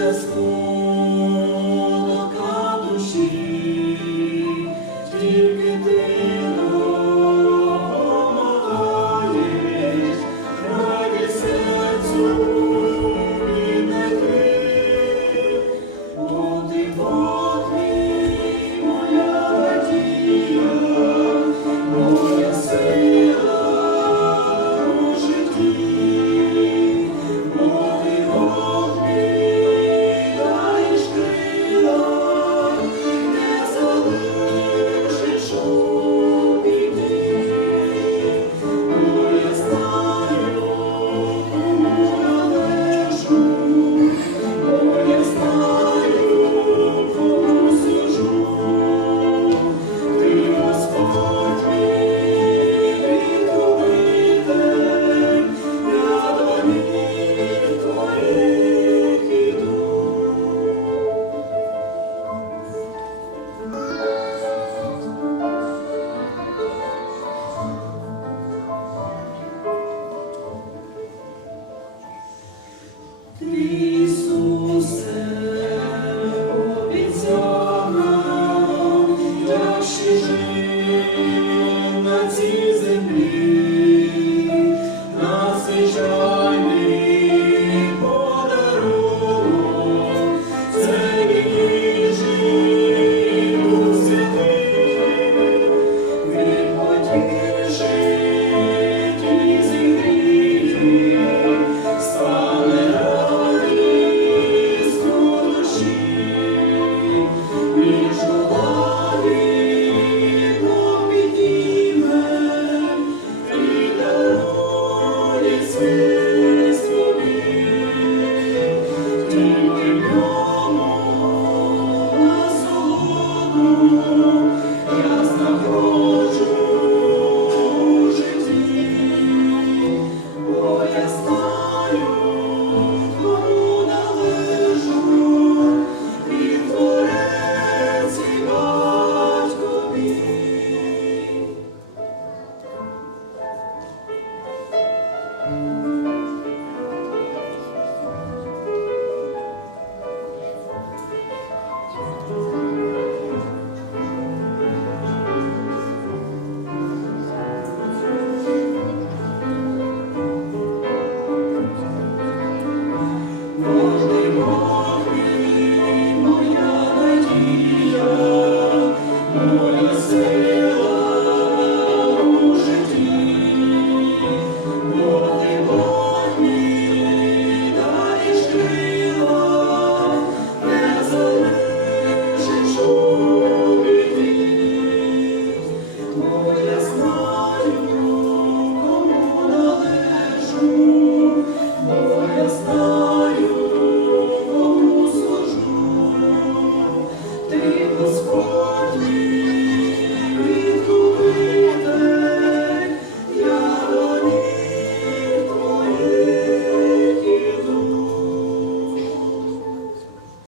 the school.